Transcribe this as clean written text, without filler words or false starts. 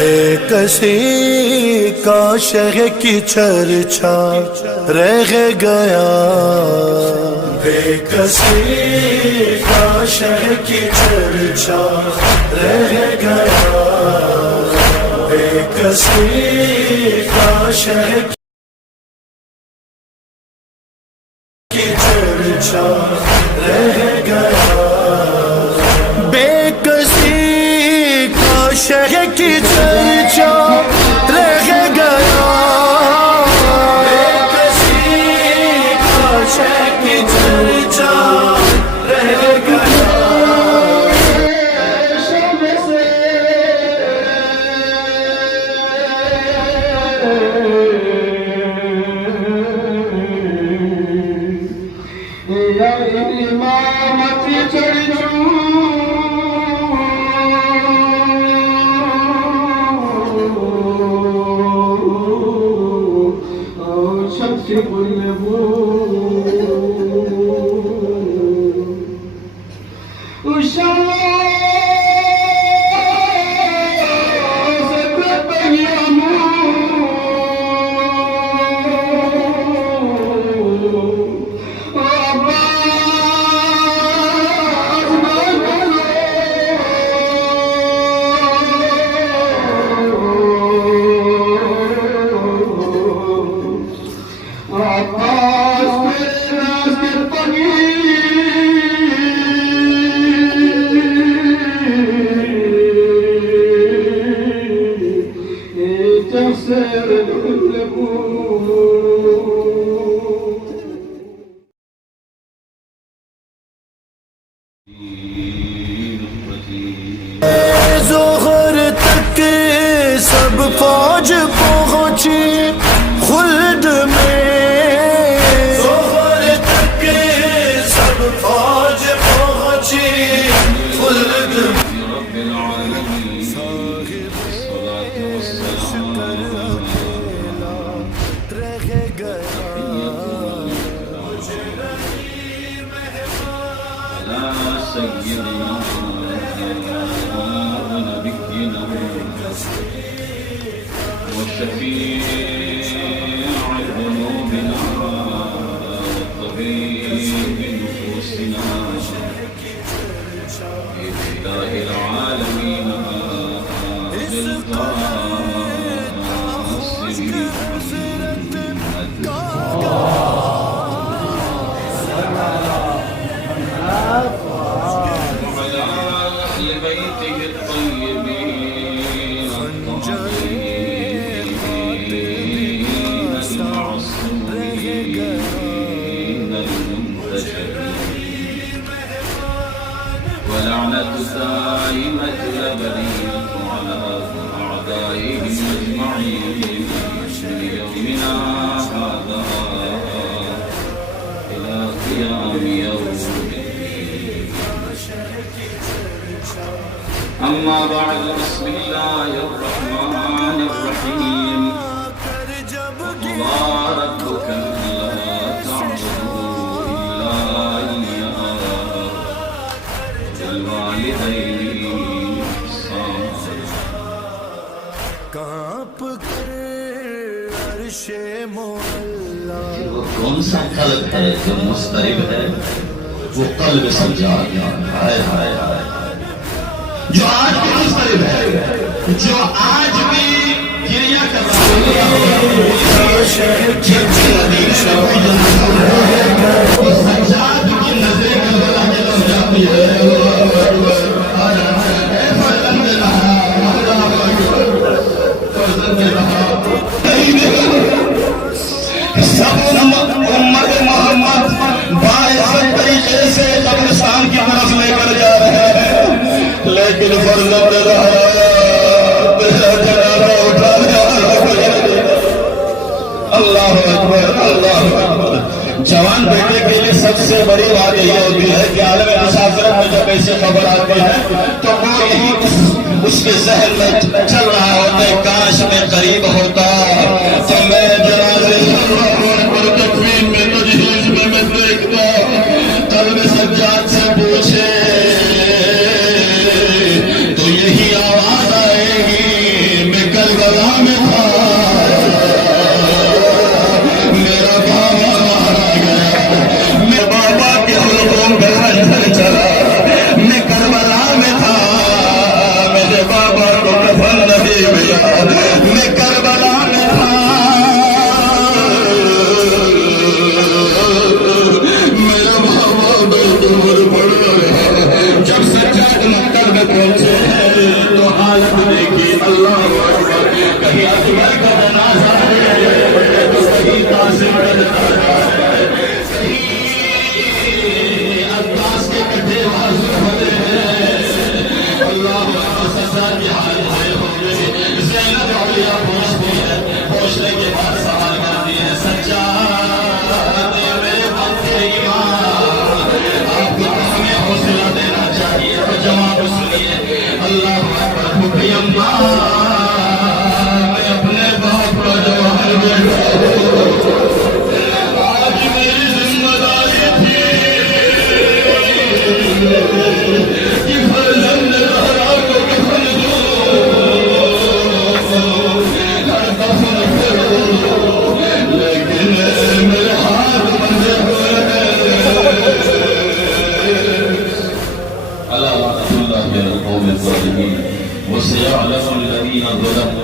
बेकसी का शहर की चर्चा रह गया, बेकसी का शहर की चर्चा रह गया, बेकसी का शहर की चर्चा रह गया, बेकसी का शहर की चर्चा रह गया, बेकसी का शहर की चर्चा रह गया। ज़ोहर तक सब फौज पहुंची खुल्द में, ज़ोहर तक सब फौज पहुंची खुल्द में। अम्मा बाद बिस्मिल्लाहिर्रहमानिर्रहीम मुबारक ला तअबुदू इल्ला इय्याहु वल वालिदैनि कांप कर अर्शे मोहल्ला। वो कौन सा कल्ब है जो मुस्तरिब है, वो कल्ब सज्जाद हाय हाय हाय, जो आज भी मुस्तरिब है, जो आज भी गिरिया कर रहा है, सज्जाद की नजरें करबला के लोग जाती है। सब उम्मत मोहम्मद बाइज़्ज़त तरीके से कब्रिस्तान की तरफ लेकर जा रहे हैं, लेकिन फर्जंद अल्लाह अकबर अल्लाह अकबर। जवान बेटे के लिए सबसे बड़ी बात यही होती है कि आलम मुसाफिरत में जब ऐसी खबर आती है तो वो यही उसके जहन में चल रहा होता है, काश में करीब होता तो मैं जनाज़े तकवीन में तजहीज़ में मैं देखता, कल्ब सज्जाद से पूछे तो यही आवाज आएगी अल्लाह अकबर। कहीं अकबर का जनाजा है तो कहीं कासिम का जनाजा है, कहीं अब्बास के कटे बाजू होते हैं। अल्लाह अकबर। सज्जाद की हालत है हो गई। ज़ैनब औलिया पहुंचती है, पहुंचने के बाद सवाल करती है, सज्जाद मेरे वक्त ईमान आपको हमें हौसला देना चाहिए। तो जवाब सुनिए, अल्लाह अकबर। फूफी अम्मा मैं अपने बाप का जवाहर बेटा आज मेरी जिम्मेदारी थी कि फर्जंद ज़हरा को कफन दूं, हर दफन करूं, लेकिन मेरे हाथ बंधे हुए हैं। अला रसूलुल्लाह के कौम ज़ालिमीन वसयअलमु अल्लज़ीना ज़लमू